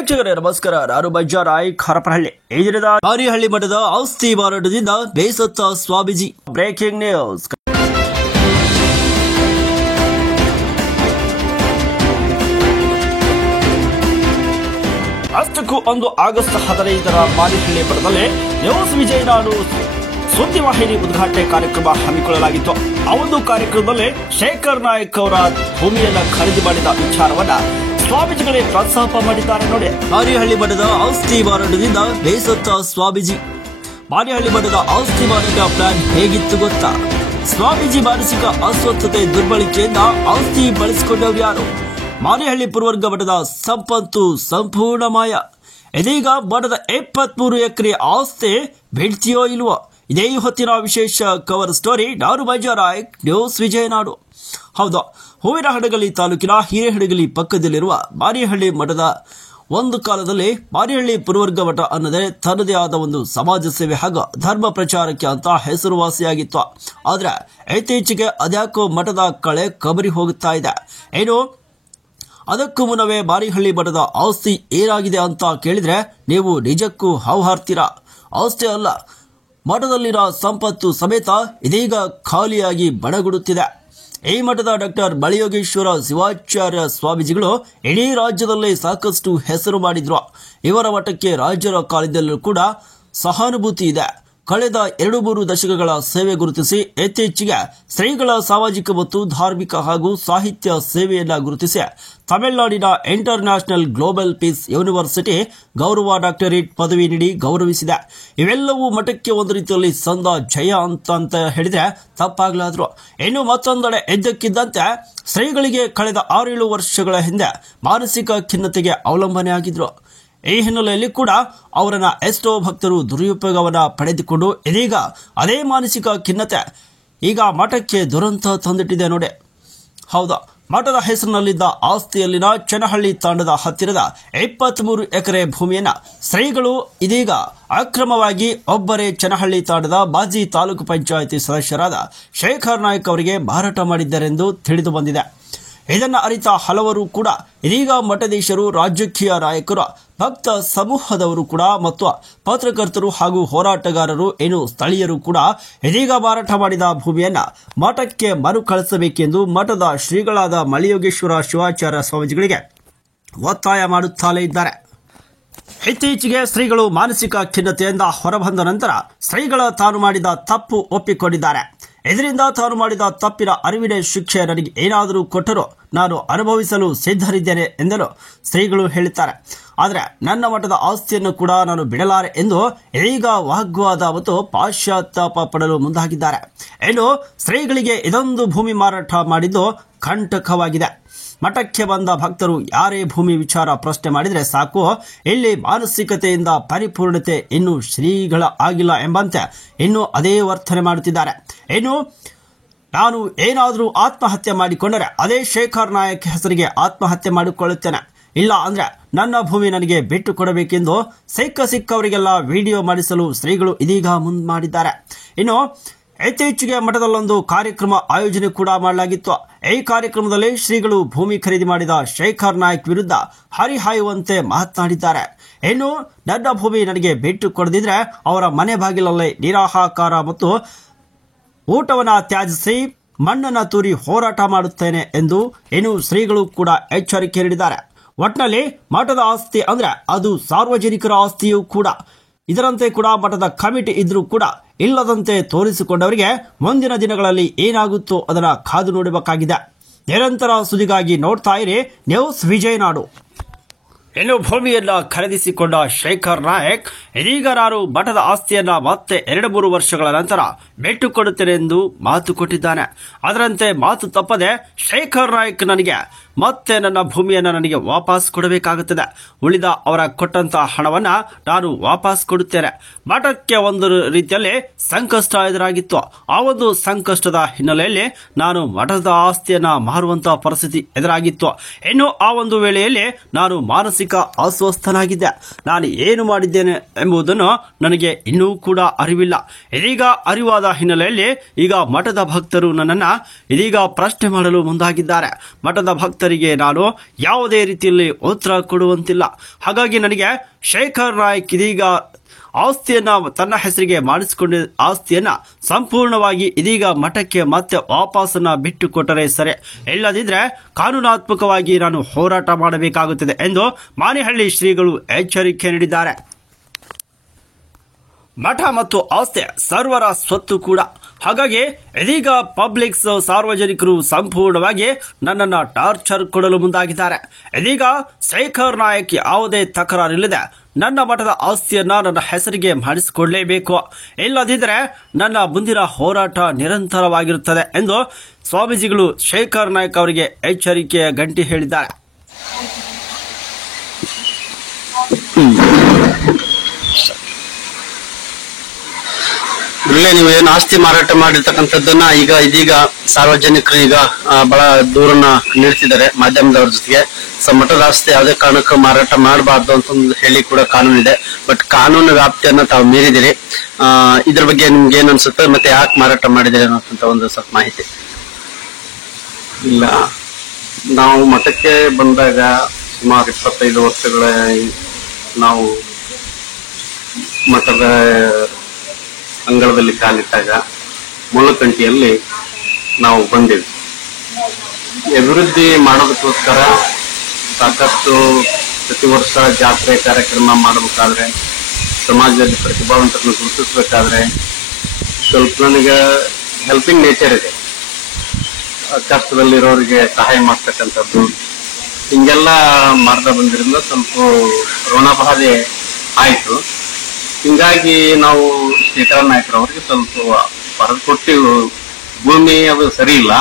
ವೀಕ್ಷಕರೇ ನಮಸ್ಕಾರ. ನಾನು ಮಂಜಾರಾಯ್ ಹರಪನಹಳ್ಳಿ. ಈ ದಿನದ ಮಾರಿಹಳ್ಳಿ ಮಠದ ಔಷಧಿ ಮಾರಾಟದಿಂದ ಬೇಸತ್ತ ಸ್ವಾಮೀಜಿ. Breaking news. ಅಷ್ಟಕ್ಕೂ ಒಂದು ಆಗಸ್ಟ್ 15ರ ಮಾರಿಹಳ್ಳಿ ಮಠದಲ್ಲಿ ನ್ಯೂಸ್ ವಿಜಯನಾಡು ಸುದ್ದಿವಾಹಿನಿ ಉದ್ಘಾಟನೆ ಕಾರ್ಯಕ್ರಮ ಹಮ್ಮಿಕೊಳ್ಳಲಾಗಿತ್ತು. ಆ ಒಂದು ಕಾರ್ಯಕ್ರಮದಲ್ಲಿ ಶೇಖರ್ ನಾಯಕ್ ಅವರ ಭೂಮಿಯನ್ನು ಖರೀದಿ ಮಾಡಿದ ವಿಚಾರವನ್ನ ಸ್ವಾಮೀಜಿಗಳೇ ಪ್ರಸ್ತಾಪ ಮಾಡಿದ್ದಾರೆ ನೋಡಿ. ಮಾರಿಹಳ್ಳಿ ಮಠದ ಔಷಧಿ ಮಾರಾಟದಿಂದ ಬೇಸತ್ತ ಸ್ವಾಮೀಜಿ. ಮಾರಿಹಳ್ಳಿ ಮಠದ ಔಷಧಿ ಮಾರಾಟ ಪ್ಲಾನ್ ಹೇಗಿತ್ತು ಗೊತ್ತಾ? ಸ್ವಾಮೀಜಿ ಮಾನಸಿಕ ಅಸ್ವಸ್ಥತೆ ದುರ್ಬಳಕೆಯಿಂದ ಔಷಧಿ ಬಳಸಿಕೊಂಡವರು ಯಾರು? ಮಾರಿಹಳ್ಳಿ ಪುರವರ್ಗ ಮಠದ ಸಂಪತ್ತು ಸಂಪೂರ್ಣ ಮಾಯ. ಇದೀಗ ಮಠದ 23 ಎಕರೆ ಆಸ್ತಿ ಬಿಡ್ತಿಯೋ ಇಲ್ವೋ? ಇದೇ ಹೊತ್ತಿನ ವಿಶೇಷ ಕವರ್ ಸ್ಟೋರಿ. ನಾನು ಮಂಜಾರಾಯ್, ನ್ಯೂಸ್ ವಿಜಯನಾಡು. ಹೌದು, ಹೂವಿನಹಡಗಲಿ ತಾಲೂಕಿನ ಹಿರೇಹಡಗಲಿ ಪಕ್ಕದಲ್ಲಿರುವ ಮಾರಿಹಳ್ಳಿ ಮಠದ ಒಂದು ಕಾಲದಲ್ಲಿ ಮಾರಿಹಳ್ಳಿ ಪುರವರ್ಗ ಮಠ ಅನ್ನದೇ ತನ್ನದೇ ಆದ ಒಂದು ಸಮಾಜ ಸೇವೆ ಹಾಗೂ ಧರ್ಮ ಪ್ರಚಾರಕ್ಕೆ ಅಂತ ಹೆಸರುವಾಸಿಯಾಗಿತ್ತು. ಆದ್ರೆ ಇತ್ತೀಚೆಗೆ ಅದ್ಯಾಕೋ ಮಠದ ಕಳೆ ಕಬರಿ ಹೋಗುತ್ತಾ ಇದೆ. ಏನು, ಅದಕ್ಕೂ ಮುನ್ನವೇ ಮಾರಿಹಳ್ಳಿ ಮಠದ ಆಸ್ತಿ ಏನಾಗಿದೆ ಅಂತ ಕೇಳಿದ್ರೆ ನೀವು ನಿಜಕ್ಕೂ ಹೌಹಾರ್ತೀರಾ. ಆಸ್ತಿ ಅಲ್ಲ, ಮಠದಲ್ಲಿನ ಸಂಪತ್ತು ಸಮೇತ ಇದೀಗ ಖಾಲಿಯಾಗಿ ಬಣಗುಡುತ್ತಿದೆ. ಈ ಮಠದ ಡಾಕ್ಟರ್ ಬಳಿಯೋಗೇಶ್ವರ ಶಿವಾಚಾರ್ಯ ಸ್ವಾಮೀಜಿಗಳು ಇಡೀ ರಾಜ್ಯದಲ್ಲೇ ಸಾಕಷ್ಟು ಹೆಸರು ಮಾಡಿದ್ರು. ಇವರ ಮಠಕ್ಕೆ ರಾಜ್ಯರ ಕಾಲದಲ್ಲೂ ಕೂಡ ಸಹಾನುಭೂತಿ ಇದೆ. ಕಳೆದ 2-3 ದಶಕಗಳ ಸೇವೆ ಗುರುತಿಸಿ ಇತ್ತೀಚೆಗೆ ಶ್ರೀಗಳ ಸಾಮಾಜಿಕ ಮತ್ತು ಧಾರ್ಮಿಕ ಹಾಗೂ ಸಾಹಿತ್ಯ ಸೇವೆಯನ್ನ ಗುರುತಿಸಿ ತಮಿಳುನಾಡಿನ inter national global piece university ಗೌರವ ಡಾಕ್ಟರೇಟ್ ಪದವಿ ನೀಡಿ ಗೌರವಿಸಿದೆ. ಇವೆಲ್ಲವೂ ಮಠಕ್ಕೆ ಒಂದು ರೀತಿಯಲ್ಲಿ ಸಂದ ಜಯ ಅಂತ ಹೇಳಿದ್ರೆ ತಪ್ಪಾಗ್ಲಾದ್ರು. ಇನ್ನು ಮತ್ತೊಂದೆಡೆ ಇದ್ದಕ್ಕಿದ್ದಂತೆ ಶ್ರೀಗಳಿಗೆ ಕಳೆದ 6-7 ವರ್ಷಗಳ ಹಿಂದೆ ಮಾನಸಿಕ ಖಿನ್ನತೆಗೆ ಅವಲಂಬನೆ ಆಗಿದ್ರು. ಈ ಹಿನ್ನೆಲೆಯಲ್ಲಿ ಕೂಡ ಅವರನ್ನ ಎಷ್ಟೋ ಭಕ್ತರು ದುರುಪಯೋಗವನ್ನ ಪಡೆದುಕೊಂಡು ಇದೀಗ ಅದೇ ಮಾನಸಿಕ ಖಿನ್ನತೆ ಈಗ ಮಠಕ್ಕೆ ದುರಂತ ತಂದಿಟ್ಟಿದೆ ನೋಡಿ. ಹೌದಾ, ಮಠದ ಹೆಸರಿನಲ್ಲಿದ್ದ ಆಸ್ತಿಯಲ್ಲಿನ ಚನ್ನಹಳ್ಳಿ ತಾಂಡದ ಹತ್ತಿರದ 23 ಎಕರೆ ಭೂಮಿಯನ್ನ ಶ್ರೀಗಳು ಇದೀಗ ಅಕ್ರಮವಾಗಿ ಒಬ್ಬರೇ ಚನ್ನಹಳ್ಳಿ ತಾಂಡದ ಮಾಜಿ ತಾಲೂಕು ಪಂಚಾಯಿತಿ ಸದಸ್ಯರಾದ ಶೇಖರ್ ನಾಯಕ್ ಅವರಿಗೆ ಮಾರಾಟ ಮಾಡಿದ್ದಾರೆಂದು ತಿಳಿದು ಬಂದಿದೆ. ಇದನ್ನು ಅರಿತ ಹಲವರು ಕೂಡ ಇದೀಗ ಮಠಾಧೀಶರು, ರಾಜಕೀಯ ನಾಯಕರು, ಭಕ್ತ ಸಮೂಹದವರು ಕೂಡ ಮತ್ತು ಪತ್ರಕರ್ತರು ಹಾಗೂ ಹೋರಾಟಗಾರರು ಏನು ಸ್ಥಳೀಯರು ಕೂಡ ಇದೀಗ ಮಾರಾಟ ಮಾಡಿದ ಭೂಮಿಯನ್ನ ಮಠಕ್ಕೆ ಮರುಕಳಿಸಬೇಕೆಂದು ಮಠದ ಶ್ರೀಗಳಾದ ಮಳಿಯೋಗೇಶ್ವರ ಶಿವಾಚಾರ್ಯ ಸ್ವಾಮೀಜಿಗಳಿಗೆ ಒತ್ತಾಯ ಮಾಡುತ್ತಲೇ ಇದ್ದಾರೆ. ಇತ್ತೀಚೆಗೆ ಶ್ರೀಗಳು ಮಾನಸಿಕ ಖಿನ್ನತೆಯಿಂದ ಹೊರಬಂದ ನಂತರ ಶ್ರೀಗಳ ತಾನು ಮಾಡಿದ ತಪ್ಪು ಒಪ್ಪಿಕೊಂಡಿದ್ದಾರೆ. ಇದರಿಂದ ತಾನು ಮಾಡಿದ ತಪ್ಪಿನ ಅರಿವಿನ ಶಿಕ್ಷೆ ನನಗೆ ಏನಾದರೂ ಕೊಟ್ಟರೂ ನಾನು ಅನುಭವಿಸಲು ಸಿದ್ಧರಿದ್ದೇನೆ ಎಂದಲು ಶ್ರೀಗಳು ಹೇಳುತ್ತಾರೆ. ಆದರೆ ನನ್ನ ಮಠದ ಆಸ್ತಿಯನ್ನು ಕೂಡ ನಾನು ಬಿಡಲಾರೆ ಎಂದು ಈಗ ವಾಗ್ವಾದ ಮತ್ತು ಪಾಶ್ಚಾತ್ತಾಪ ಪಡಲು ಮುಂದಾಗಿದ್ದಾರೆ. ಇನ್ನು ಶ್ರೀಗಳಿಗೆ ಇದೊಂದು ಭೂಮಿ ಮಾರಾಟ ಮಾಡಿದ್ದು ಕಂಟಕವಾಗಿದೆ. ಮಠಕ್ಕೆ ಬಂದ ಭಕ್ತರು ಯಾರೇ ಭೂಮಿ ವಿಚಾರ ಪ್ರಶ್ನೆ ಮಾಡಿದರೆ ಸಾಕು, ಇಲ್ಲಿ ಮಾನಸಿಕತೆಯಿಂದ ಪರಿಪೂರ್ಣತೆ ಇನ್ನು ಶ್ರೀಗಳ ಆಗಿಲ್ಲ ಎಂಬಂತೆ ಇನ್ನು ಅದೇ ವರ್ತನೆ ಮಾಡುತ್ತಿದ್ದಾರೆ. ಇನ್ನು ನಾನು ಏನಾದರೂ ಆತ್ಮಹತ್ಯೆ ಮಾಡಿಕೊಂಡರೆ ಅದೇ ಶೇಖರ್ ನಾಯಕ್ ಹೆಸರಿಗೆ ಆತ್ಮಹತ್ಯೆ ಮಾಡಿಕೊಳ್ಳುತ್ತೇನೆ, ಇಲ್ಲ ಅಂದ್ರೆ ನನ್ನ ಭೂಮಿ ನನಗೆ ಬಿಟ್ಟು ಕೊಡಬೇಕೆಂದು ಸಿಕ್ಕವರಿಗೆಲ್ಲ ವಿಡಿಯೋ ಮಾಡಿಸಲು ಶ್ರೀಗಳು ಇದೀಗ ಮುಂದೆ ಮಾಡಿದ್ದಾರೆ. ಇನ್ನು ಇತ್ತೀಚೆಗೆ ಮಠದಲ್ಲೊಂದು ಕಾರ್ಯಕ್ರಮ ಆಯೋಜನೆ ಕೂಡ ಮಾಡಲಾಗಿತ್ತು. ಈ ಕಾರ್ಯಕ್ರಮದಲ್ಲಿ ಶ್ರೀಗಳು ಭೂಮಿ ಖರೀದಿ ಮಾಡಿದ ಶೇಖರ್ ನಾಯಕ್ ವಿರುದ್ಧ ಹರಿಹಾಯುವಂತೆ ಮಾತನಾಡಿದ್ದಾರೆ. ಇನ್ನು ನನ್ನ ಭೂಮಿ ನನಗೆ ಬಿಟ್ಟು ಕೊಡದಿದ್ರೆ ಅವರ ಮನೆ ಬಾಗಿಲಲ್ಲೇ ನಿರಾಹಾರ ಮತ್ತು ಊಟವನ್ನ ತ್ಯಾಜಿಸಿ ಮಣ್ಣನ್ನ ತೂರಿ ಹೋರಾಟ ಮಾಡುತ್ತೇನೆ ಎಂದು ಇನ್ನು ಶ್ರೀಗಳು ಕೂಡ ಎಚ್ಚರಿಕೆ ನೀಡಿದ್ದಾರೆ. ಒಟ್ನಲ್ಲಿ ಮಠದ ಆಸ್ತಿ ಅಂದ್ರೆ ಅದು ಸಾರ್ವಜನಿಕರ ಆಸ್ತಿಯೂ ಕೂಡ. ಇದರಂತೆ ಕೂಡ ಮಠದ ಕಮಿಟಿ ಇದ್ರೂ ಕೂಡ ಇಲ್ಲದಂತೆ ತೋರಿಸಿಕೊಂಡವರಿಗೆ ಮುಂದಿನ ದಿನಗಳಲ್ಲಿ ಏನಾಗುತ್ತೋ ಅದನ್ನ ಕಾದು ನೋಡಬೇಕಾಗಿದೆ. ನಿರಂತರ ಸುದ್ದಿಗಾಗಿ ನೋಡ್ತಾ ಇರಿ ನ್ಯೂಸ್ ವಿಜಯನಾಡು. ಇನ್ನು ಭೂಮಿಯನ್ನ ಖರೀದಿಸಿಕೊಂಡ ಶೇಖರ್ ನಾಯಕ್ ಇದೀಗ ನಾನು ಮಠದ ಆಸ್ತಿಯನ್ನ ಮತ್ತೆ 2-3 ವರ್ಷಗಳ ನಂತರ ಬಿಟ್ಟುಕೊಡುತ್ತೇನೆ ಎಂದು ಮಾತು ಕೊಟ್ಟಿದ್ದಾನೆ. ಅದರಂತೆ ಮಾತು ತಪ್ಪದೆ ಶೇಖರ್ ನಾಯಕ್ ನನಗೆ ಮತ್ತೆ ನನ್ನ ಭೂಮಿಯನ್ನು ನನಗೆ ವಾಪಸ್ ಕೊಡಬೇಕಾಗುತ್ತದೆ. ಉಳಿದ ಅವರ ಕೊಟ್ಟಂತಹ ಹಣವನ್ನ ನಾನು ವಾಪಸ್ ಕೊಡುತ್ತೇನೆ. ಮಠಕ್ಕೆ ಒಂದು ರೀತಿಯಲ್ಲಿ ಸಂಕಷ್ಟ ಎದುರಾಗಿತ್ತು. ಆ ಒಂದು ಸಂಕಷ್ಟದ ಹಿನ್ನೆಲೆಯಲ್ಲಿ ನಾನು ಮಠದ ಆಸ್ತಿಯನ್ನ ಮಾರುವಂತಹ ಪರಿಸ್ಥಿತಿ ಎದುರಾಗಿತ್ತು. ಇನ್ನು ಆ ಒಂದು ವೇಳೆಯಲ್ಲಿ ನಾನು ಮಾನಸಿಕ ಅಸ್ವಸ್ಥನಾಗಿದ್ದೆ. ನಾನು ಏನು ಮಾಡಿದ್ದೇನೆ ಎಂಬುದನ್ನು ನನಗೆ ಇನ್ನೂ ಕೂಡ ಅರಿವಿಲ್ಲ. ಇದೀಗ ಅರಿವಾದ ಹಿನ್ನೆಲೆಯಲ್ಲಿ ಈಗ ಮಠದ ಭಕ್ತರು ನನ್ನನ್ನ ಇದೀಗ ಪ್ರಶ್ನೆ ಮಾಡಲು ಮುಂದಾಗಿದ್ದಾರೆ. ಮಠದ ಭಕ್ತರಿಗೆ ಹೆಸರಿಗೆ ನಾನು ಯಾವುದೇ ರೀತಿಯಲ್ಲಿ ಉತ್ತರ ಕೊಡುವಂತಿಲ್ಲ. ಹಾಗಾಗಿ ನನಗೆ ಶೇಖರ್ ನಾಯ್ಕ್ ಇದೀಗ ಆಸ್ತಿಯನ್ನ ತನ್ನ ಹೆಸರಿಗೆ ಮಾಡಿಸಿಕೊಂಡ ಆಸ್ತಿಯನ್ನ ಸಂಪೂರ್ಣವಾಗಿ ಇದೀಗ ಮಠಕ್ಕೆ ಮತ್ತೆ ವಾಪಸ್ಸನ್ನ ಬಿಟ್ಟು ಕೊಟ್ಟರೆ ಸರಿ, ಇಲ್ಲದಿದ್ರೆ ಕಾನೂನಾತ್ಮಕವಾಗಿ ನಾನು ಹೋರಾಟ ಮಾಡಬೇಕಾಗುತ್ತದೆ ಎಂದು ಮಾನಿಹಳ್ಳಿ ಶ್ರೀಗಳು ಎಚ್ಚರಿಕೆ ನೀಡಿದ್ದಾರೆ. ಮಠ ಮತ್ತು ಆಸ್ತಿ ಸರ್ವರ ಸ್ವತ್ತು ಕೂಡ. ಹಾಗಾಗಿ ಇದೀಗ ಪಬ್ಲಿಕ್ಸ್ ಸಾರ್ವಜನಿಕರು ಸಂಪೂರ್ಣವಾಗಿ ನನ್ನನ್ನು ಟಾರ್ಚರ್ ಕೊಡಲು ಮುಂದಾಗಿದ್ದಾರೆ. ಇದೀಗ ಶೇಖರ್ ನಾಯ್ಕ್ ಯಾವುದೇ ತಕರಾರಿಲ್ಲದೆ ನನ್ನ ಮಠದ ಆಸ್ತಿಯನ್ನ ನನ್ನ ಹೆಸರಿಗೆ ಮಾಡಿಸಿಕೊಳ್ಳಲೇಬೇಕು, ಇಲ್ಲದಿದ್ದರೆ ನನ್ನ ಮುಂದಿನ ಹೋರಾಟ ನಿರಂತರವಾಗಿರುತ್ತದೆ ಎಂದು ಸ್ವಾಮೀಜಿಗಳು ಶೇಖರ್ ನಾಯ್ಕ್ ಅವರಿಗೆ ಎಚ್ಚರಿಕೆಯ ಗಂಟೆ ಹೇಳಿದ್ದಾರೆ. ಇಲ್ಲೇ ನೀವು ಏನು ಆಸ್ತಿ ಮಾರಾಟ ಮಾಡಿರ್ತಕ್ಕಂಥದ್ದನ್ನ ಇದೀಗ ಸಾರ್ವಜನಿಕರು ಈಗ ಬಹಳ ದೂರನ್ನ ನೀಡ್ತಿದ್ದಾರೆ ಮಾಧ್ಯಮದವ್ರ ಜೊತೆಗೆ. ಸೊ ಮಠದ ಆಸ್ತಿ ಯಾವುದೇ ಕಾರಣಕ್ಕೂ ಮಾರಾಟ ಮಾಡಬಾರ್ದು ಅಂತ ಹೇಳಿ ಕೂಡ ಕಾನೂನಿದೆ. ಬಟ್ ಕಾನೂನು ವ್ಯಾಪ್ತಿಯನ್ನ ತಾವು ಮೀರಿದಿರಿ. ಇದ್ರ ಬಗ್ಗೆ ನಿಮ್ಗೆ ಏನ್ ಅನ್ಸುತ್ತೆ, ಮತ್ತೆ ಯಾಕೆ ಮಾರಾಟ ಮಾಡಿದಿರಿ ಅನ್ನೋಂತ ಒಂದು ಸ್ವಲ್ಪ ಮಾಹಿತಿ. ಇಲ್ಲ, ನಾವು ಮಠಕ್ಕೆ ಬಂದಾಗ ಸುಮಾರು 25 ವರ್ಷಗಳ ನಾವು ಮಠದ ಅಂಗಳದಲ್ಲಿ ಕಾಲಿಟ್ಟಾಗ ಮುಳ್ಳಕಂಟಿಯಲ್ಲಿ ನಾವು ಬಂದೆವು. ಅಭಿವೃದ್ಧಿ ಮಾಡೋದಕ್ಕೋಸ್ಕರ ಸಾಕಷ್ಟು ಪ್ರತಿ ವರ್ಷ ಜಾತ್ರೆ ಕಾರ್ಯಕ್ರಮ ಮಾಡಬೇಕಾದ್ರೆ, ಸಮಾಜದಲ್ಲಿ ಪ್ರತಿಭಾವಂತರನ್ನು ಗುರುತಿಸಬೇಕಾದ್ರೆ ಸ್ವಲ್ಪ ನನಗೆ ಹೆಲ್ಪಿಂಗ್ ನೇಚರ್ ಇದೆ. ಕಷ್ಟದಲ್ಲಿರೋರಿಗೆ ಸಹಾಯ ಮಾಡ್ತಕ್ಕಂಥದ್ದು ಹಿಂಗೆಲ್ಲ ಮಾಡ್ತಾ ಬಂದಿರಿಂದ ಸ್ವಲ್ಪ ಋಣಬಾಧೆ ಆಯಿತು. ಹಿಂಗಾಗಿ ನಾವು ಶೇಖರ್ ನಾಯ್ಕರವ್ರಿಗೆ ಸ್ವಲ್ಪ ಹೊರಗೆ ಕೊಟ್ಟಿವು. ಭೂಮಿ ಅದು ಸರಿ ಇಲ್ಲ.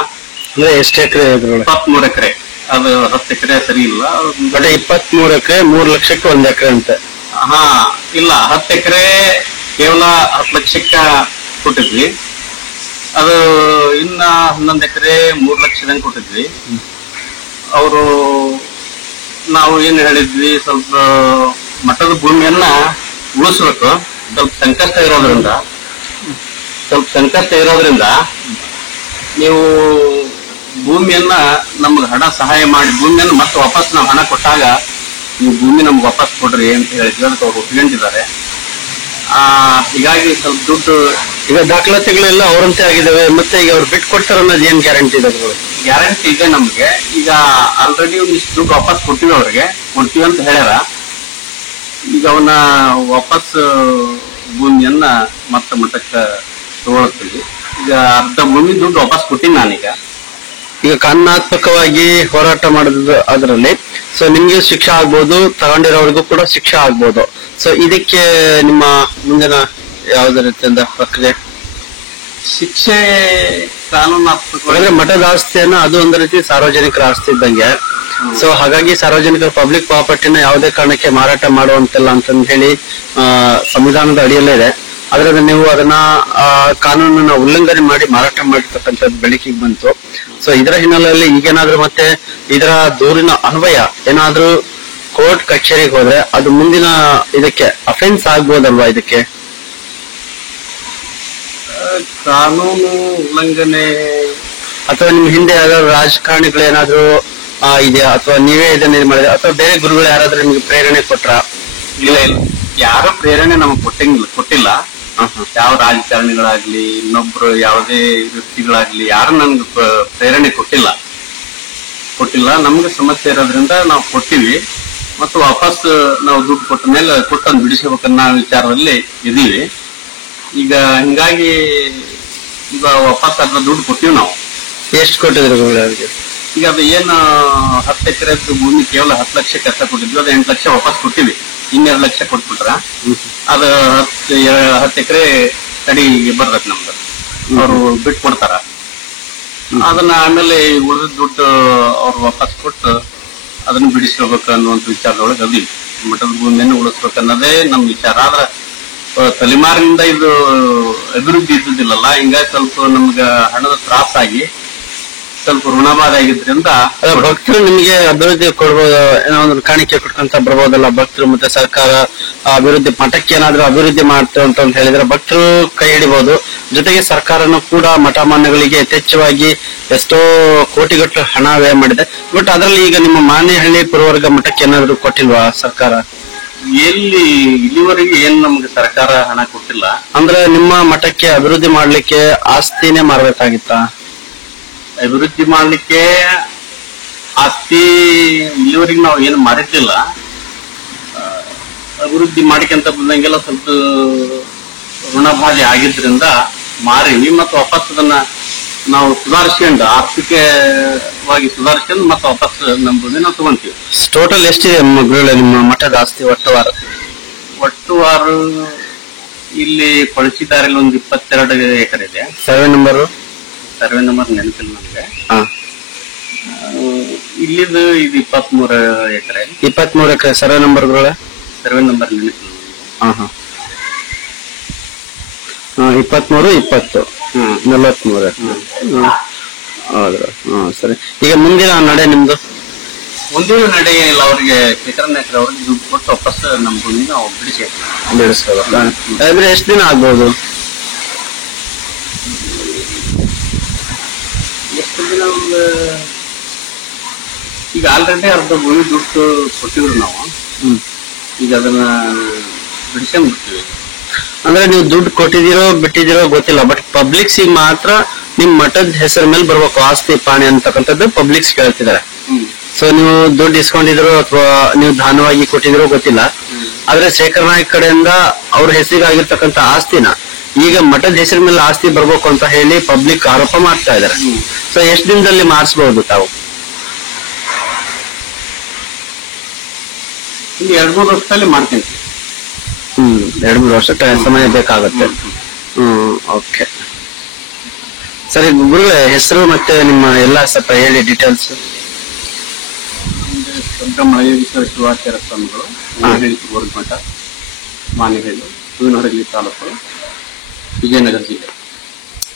ಎಷ್ಟು ಎಕರೆ? 23 ಎಕರೆ. ಅದು 10 ಎಕರೆ ಸರಿ ಇಲ್ಲ. ಬಟ್ 23 ಎಕರೆ 3 ಲಕ್ಷಕ್ಕೆ 1 ಎಕರೆ ಅಂತ. ಹಾ ಇಲ್ಲ, 10 ಎಕರೆ ಕೇವಲ 10 ಲಕ್ಷಕ್ಕ ಕೊಟ್ಟಿದ್ವಿ. ಅದು ಇನ್ನ 11 ಎಕರೆ 3 ಲಕ್ಷದಂಗೆ ಕೊಟ್ಟಿದ್ವಿ. ಅವರು ನಾವು ಏನ್ ಹೇಳಿದ್ವಿ, ಸ್ವಲ್ಪ ಮಠದ ಭೂಮಿಯನ್ನ ಉಳಿಸ್ಬೇಕು. ಸ್ವಲ್ಪ ಸಂಕಷ್ಟ ಇರೋದ್ರಿಂದ ನೀವು ಭೂಮಿಯನ್ನ ನಮ್ಗೆ ಹಣ ಸಹಾಯ ಮಾಡಿ ಭೂಮಿಯನ್ನ ಮತ್ತೆ ವಾಪಸ್ ನಾವು ಹಣ ಕೊಟ್ಟಾಗ ನೀವು ಭೂಮಿ ನಮ್ಗೆ ವಾಪಸ್ ಕೊಡ್ರಿ ಅಂತ ಹೇಳಿದ್ವಿ. ಅದಕ್ಕೆ ಅವ್ರು ಒಪ್ಕೊಂಡಿದ್ದಾರೆ. ಹೀಗಾಗಿ ಸ್ವಲ್ಪ ದುಡ್ಡು ಈಗ ದಾಖಲಾತಿಗಳೆಲ್ಲ ಅವರಂತೆ ಆಗಿದ್ದಾವೆ. ಮತ್ತೆ ಈಗ ಅವ್ರು ಬಿಟ್ಟು ಕೊಡ್ತಾರೆ ಅನ್ನೋದು ಏನ್ ಗ್ಯಾರಂಟಿ ಇದೆ? ಗ್ಯಾರಂಟಿ ಇದೆ ನಮ್ಗೆ. ಈಗ ಆಲ್ರೆಡಿ ಒಂದಿಷ್ಟು ದುಡ್ಡು ವಾಪಸ್ ಕೊಟ್ಟಿವಿ, ಅವ್ರಿಗೆ ಕೊಡ್ತೀವಿ ಅಂತ ಹೇಳ್ಯಾರ. ಈಗ ಅವನ್ನ ವಾಪಸ್ ಭೂಮಿಯನ್ನ ಮತ್ತೆ ಮಠಕ್ಕೆ ತಗೊಳ್ತೀವಿ. ಈಗ ಅರ್ಧ ಭೂಮಿ ದುಡ್ಡು ವಾಪಸ್ ಕೊಟ್ಟಿನಿ ನಾನೀಗ. ಈಗ ಕಾನೂನಾತ್ಮಕವಾಗಿ ಹೋರಾಟ ಮಾಡೋದು ಅದರಲ್ಲಿ ಸೊ ನಿಮ್ಗೆ ಶಿಕ್ಷೆ ಆಗ್ಬೋದು, ತಗೊಂಡಿರೋರ್ಗೂ ಕೂಡ ಶಿಕ್ಷೆ ಆಗ್ಬೋದು. ಸೊ ಇದಕ್ಕೆ ನಿಮ್ಮ ಮುಂದಿನ ಯಾವುದೇ ರೀತಿಯಿಂದ ಪ್ರಕ್ರಿಯೆ? ಶಿಕ್ಷೆ ಕಾನೂನಾತ್ಮಕ ಮಠದ ಆಸ್ತಿಯನ್ನ ಅದು ಒಂದು ರೀತಿ ಸಾರ್ವಜನಿಕರ ಆಸ್ತಿ ಇದ್ದಂಗೆ. ಸೊ ಹಾಗಾಗಿ ಸಾರ್ವಜನಿಕರ ಪಬ್ಲಿಕ್ ಪ್ರಾಪರ್ಟಿನ ಯಾವುದೇ ಕಾರಣಕ್ಕೆ ಮಾರಾಟ ಮಾಡುವಂತಿಲ್ಲ ಅಂತಂದು ಹೇಳಿ ಸಂವಿಧಾನದ ಅಡಿಯಲ್ಲೇ ಇದೆ. ಆದ್ರೆ ನೀವು ಅದನ್ನ ಕಾನೂನನ್ನ ಉಲ್ಲಂಘನೆ ಮಾಡಿ ಮಾರಾಟ ಮಾಡಿರ್ತಕ್ಕಂಥದ್ದು ಬೆಳಕಿಗೆ ಬಂತು. ಸೊ ಇದರ ಹಿನ್ನೆಲೆಯಲ್ಲಿ ಈಗೇನಾದ್ರೂ ಮತ್ತೆ ಇದರ ದೂರಿನ ಅನ್ವಯ ಏನಾದ್ರೂ ಕೋರ್ಟ್ ಕಚೇರಿಗೆ ಹೋದ್ರೆ ಅದು ಮುಂದಿನ ಇದಕ್ಕೆ ಅಫೆನ್ಸ್ ಆಗ್ಬೋದಲ್ವಾ? ಇದಕ್ಕೆ ಕಾನೂನು ಉಲ್ಲಂಘನೆ ಅಥವಾ ನಿಮ್ ಹಿಂದೆ ಯಾವ್ದಾದ್ರು ರಾಜಕಾರಣಿಗಳು ಏನಾದ್ರು ಇದೆಯಾ, ಅಥವಾ ನೀವೇ ಇದನ್ನ ಮಾಡಿದ್ರೆ, ಅಥವಾ ಬೇರೆ ಗುರುಗಳು ಯಾರಾದ್ರೂ ನಿಮ್ಗೆ ಪ್ರೇರಣೆ ಕೊಟ್ರ? ಇಲ್ಲ, ಯಾರು ಪ್ರೇರಣೆ ನಮ್ಗೆ ಕೊಟ್ಟಿಲ್ಲ. ಯಾವ ರಾಜಕಾರಣಿಗಳಾಗ್ಲಿ ಇನ್ನೊಬ್ರು ಯಾವುದೇ ವ್ಯಕ್ತಿಗಳಾಗ್ಲಿ ಯಾರು ನನ್ಗೆ ಪ್ರೇರಣೆ ಕೊಟ್ಟಿಲ್ಲ. ನಮ್ಗೆ ಸಮಸ್ಯೆ ಇರೋದ್ರಿಂದ ನಾವು ಕೊಟ್ಟಿವಿ. ಮತ್ತು ವಾಪಸ್ ನಾವು ದುಡ್ಡು ಕೊಟ್ಟ ಮೇಲೆ ಕೊಟ್ಟನ್ನು ಬಿಡಿಸಬೇಕನ್ನೋ ವಿಚಾರದಲ್ಲಿ ಇದೀವಿ. ಈಗ ಹಿಂಗಾಗಿ ಈಗ ವಾಪಸ್ ಅದ್ರ ದುಡ್ಡು ಕೊಟ್ಟಿವಿ ನಾವು. ಎಷ್ಟು ಕೊಟ್ಟಿದ್ರು ಅವ್ರಿಗೆ? ಈಗ ಅದು ಏನು 10 ಎಕರೆ ಭೂಮಿ ಕೇವಲ 10 ಲಕ್ಷ ಕಷ್ಟ ಕೊಟ್ಟಿದ್ವಿ. ಅದು 8 ಲಕ್ಷ ವಾಪಸ್ ಕೊಟ್ಟಿವಿ. 2 ಲಕ್ಷ ಕೊಟ್ಬಿಟ್ರ ಅದು 10 ಎಕರೆ ತಡಿಗೆ ಬರ್ತೈತಿ ನಮ್ದು. ಅವರು ಬಿಟ್ಟು ಕೊಡ್ತಾರ. ಅದನ್ನ ಆಮೇಲೆ ಉಳಿದ ದುಡ್ಡು ಅವ್ರು ವಾಪಸ್ ಕೊಟ್ಟು ಅದನ್ನ ಬಿಡಿಸ್ಕೋಬೇಕು ಅನ್ನುವಂತ ವಿಚಾರದೊಳಗೆ ಅದಿ. ಮಠದ ಭೂಮಿಯನ್ನು ಉಳಿಸ್ಬೇಕು ಅನ್ನೋದೇ ನಮ್ ವಿಚಾರ. ಆದ್ರ ತಲೆಮಾರಿನಿಂದ ಇದು ಅಭಿವೃದ್ಧಿ ಇದ್ದಿದ್ದಿಲ್ಲಲ್ಲ, ಹಿಂಗಾಗಿ ಸ್ವಲ್ಪ ನಮ್ಗ ಹಣದ ತ್ರಾಸಾಗಿ ಸ್ವಲ್ಪ ಋಣಬಾಧ ಆಗಿದ್ರಿಂದ ಭಕ್ತರು ನಿಮಗೆ ಅಭಿವೃದ್ಧಿ ಕೊಡ್ಬೋದು, ಏನೋ ಒಂದು ಕಾಣಿಕೆ ಕೊಟ್ಕೊಂತ ಬರ್ಬೋದಲ್ಲ ಭಕ್ತರು, ಮತ್ತೆ ಸರ್ಕಾರ ಅಭಿವೃದ್ಧಿ ಮಠಕ್ಕೆ ಏನಾದ್ರೂ ಅಭಿವೃದ್ಧಿ ಮಾಡ್ತೇವೆ ಅಂತ ಹೇಳಿದ್ರೆ ಭಕ್ತರು ಕೈ ಹಿಡಿಬಹುದು. ಜೊತೆಗೆ ಸರ್ಕಾರನು ಕೂಡ ಮಠ ಮಾನ್ಯಗಳಿಗೆ ಯಥೇಚ್ಛವಾಗಿ ಎಷ್ಟೋ ಕೋಟಿಗಟ್ಟಲೆ ಹಣ ವ್ಯಯ ಮಾಡಿದೆ. ಬಟ್ ಅದರಲ್ಲಿ ಈಗ ನಿಮ್ಮ ಮಾನೇಹಳ್ಳಿ ಪುರವರ್ಗ ಮಠಕ್ಕೆ ಏನಾದ್ರು ಕೊಟ್ಟಿಲ್ವಾ ಸರ್ಕಾರ? ಎಲ್ಲಿ ಇಲ್ಲಿವರೆಗೆ ಏನ್ ನಮ್ಗೆ ಸರ್ಕಾರ ಹಣ ಕೊಟ್ಟಿಲ್ಲ. ಅಂದ್ರೆ ನಿಮ್ಮ ಮಠಕ್ಕೆ ಅಭಿವೃದ್ಧಿ ಮಾಡ್ಲಿಕ್ಕೆ ಆಸ್ತಿನೇ ಮಾರ್ಬೇಕಾಗಿತ್ತ? ಅಭಿವೃದ್ಧಿ ಮಾಡ್ಲಿಕ್ಕೆ ಆಸ್ತಿ ಇಲ್ಲಿವರೆಗೆ ನಾವು ಏನು ಮಾಡಿದ್ದಿಲ್ಲ. ಅಭಿವೃದ್ಧಿ ಮಾಡಿಕೆಂತ ಬಂದಂಗೆಲ್ಲ ಸ್ವಲ್ಪ ಋಣಬಾಧೆ ಆಗಿದ್ರಿಂದ ಮಾರಿವಿ. ಮತ್ತು ವಾಪಸ್ ಅದನ್ನ ನಾವು ಸುಧಾರಿಸ್ಕೊಂಡು ಆರ್ಥಿಕವಾಗಿ ಸುಧಾರಿಸ್ಕೊಂಡು ಮತ್ತೆ ವಾಪಸ್ ನಮ್ಮ ನಾವು ತಗೊಂತೀವಿ. ಟೋಟಲ್ ಎಷ್ಟಿದೆ ಗುರುಗಳೇ ನಿಮ್ಮ ಮಠದ ಆಸ್ತಿ ಒಟ್ಟುವಾರು ಇಲ್ಲಿ ಕೊಳಚಿದಾರಲ್ಲಿ ಒಂದು 22 ಎಕರೆ ಇದೆ. ಸರ್ವೆ ನಂಬರ್ ನೆನಪಿಲ್ಲ ನಮ್ಗೆ. ಇಲ್ಲಿದು ಇದು 23 ಎಕರೆ. 23 ಎಕರೆ ಸರ್ವೆ ನಂಬರ್ಗಳ ಸರ್ವೆ ನಂಬರ್ ನೆನಪಿಲ್ಲ. 23, 20, 43. ಹೌದು. ಸರಿ. ಈಗ ಮುಂದಿನ ನಡೆ ನಿಮ್ದು? ಮುಂದಿನ ನಡೆ ಇಲ್ಲ, ಅವ್ರಿಗೆ ಶೇಖರನಾಯ್ಕರ್ ಅವ್ರಿಗೆ ದುಡ್ಡು ಕೊಟ್ಟು ವಾಪಸ್ ನಮ್ಮ ಭೂಮಿ ನಾವು ಬಿಡಿಸ್ಕೋಬೇಕು. ಅಂದ್ರೆ ಎಷ್ಟು ದಿನ ಆಗ್ಬೋದು? ಎಷ್ಟು ದಿನ? ಈಗ ಆಲ್ರೆಡಿ ಅರ್ಧ ಭೂಮಿ ದುಡ್ಡು ಕೊಟ್ಟಿದ್ರು ನಾವು. ಈಗ ಅದನ್ನ ಬಿಡಿಸ್ಕೊಂಡ್ಬಿಡ್ತೀವಿ. ಅಂದ್ರೆ ನೀವು ದುಡ್ಡು ಕೊಟ್ಟಿದ್ದೀರೋ ಬಿಟ್ಟಿದ್ದೀರೋ ಗೊತ್ತಿಲ್ಲ, ಬಟ್ ಪಬ್ಲಿಕ್ಸ್ ಮಾತ್ರ ನಿಮ್ ಮಠದ ಹೆಸರ ಮೇಲೆ ಬರ್ಬೇಕು ಆಸ್ತಿ ಪಾಣಿ ಅಂತಕ್ಕಂಥದ್ದು ಪಬ್ಲಿಕ್ಸ್ ಕೇಳ್ತಿದ್ದಾರೆ. ಸೊ ನೀವು ದುಡ್ಡು ಇಸ್ಕೊಂಡಿದ್ರು ಅಥವಾ ನೀವು ದಾನವಾಗಿ ಕೊಟ್ಟಿದಿರೋ ಗೊತ್ತಿಲ್ಲ, ಆದ್ರೆ ಶೇಖರ್ ನಾಯ್ಕ್ ಕಡೆಯಿಂದ ಅವ್ರ ಹೆಸರಿಗಾಗಿರ್ತಕ್ಕಂಥ ಆಸ್ತಿನ ಈಗ ಮಠದ ಹೆಸರ ಮೇಲೆ ಆಸ್ತಿ ಬರ್ಬೇಕು ಅಂತ ಹೇಳಿ ಪಬ್ಲಿಕ್ ಆರೋಪ ಮಾಡ್ತಾ ಇದಾರೆ. ಸೊ ಎಷ್ಟು ದಿನದಲ್ಲಿ ಮಾಡಿಸಬಹುದು ತಾವು? ಇಲ್ಲಿ 2-3 ವರ್ಷದಲ್ಲಿ ಮಾಡ್ತೀನಿ. 2-3 ವರ್ಷ ಸಮಯ ಬೇಕಾಗುತ್ತೆ. ಓಕೆ, ಸರಿ ಗುರುಗಳೇ, ಹೆಸರು ಮತ್ತೆ ನಿಮ್ಮ ಎಲ್ಲ ಸ್ವಲ್ಪ ಹೇಳಿ ಡೀಟೇಲ್ಸ್. ಮಳಗೇಶ್ವರ ಶಿವಾಚಾರ್ಯ ಸ್ವಾಮಿಗಳು, ಮಠ, ಮಾನೇಹಳ್ಳಿ, ಹೂವಿನಹಡಗಲಿ ತಾಲೂಕು, ವಿಜಯನಗರ ಜಿಲ್ಲೆ.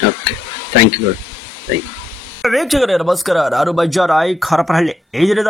Okay, thank you. ವೀಕ್ಷಕರೇ ನಮಸ್ಕಾರ, ನಾನು ಮಂಜಾ ನಾಯ್ಕ್, ಹರಪನಹಳ್ಳಿ. ಈ ದಿನದ